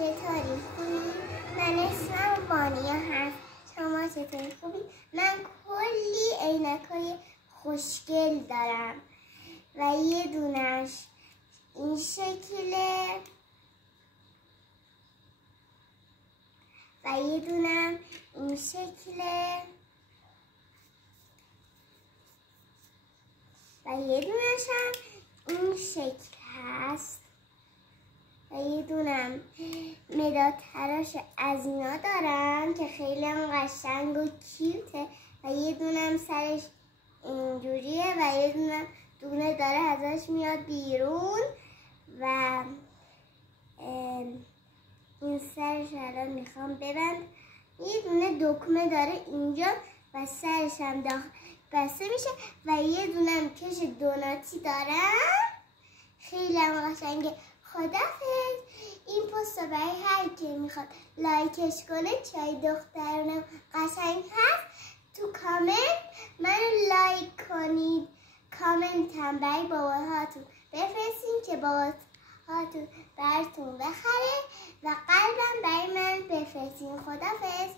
چطوری خوبی؟ من اسمم بانیا هست. شما چطوری خوبی؟ من کلی عینکای خوشگل دارم و یه دونش این شکله و یه دونم این شکله و یه دونش هم این شکل هست و یه دونم مداد تراش از اینا دارم که خیلی هم قشنگ و کیوته و یه دونم سرش اینجوریه و یه دونم دونه داره ازش میاد بیرون و این سرش الان میخوام ببند. یه دونه دکمه داره اینجا و سرش هم بسته میشه و یه دونم کش دوناتی دارم خیلی هم قشنگه. خدافظ. این پست رو برای هر کی میخواد لایکش کنه، چای دخترانم قشنگ هست، تو کامنت منو لایک کنید. کامنت هم برای باباهاتون بفرستین که باباهاتون براتون بخره و قلبم برای من بفرستین. خدافظ.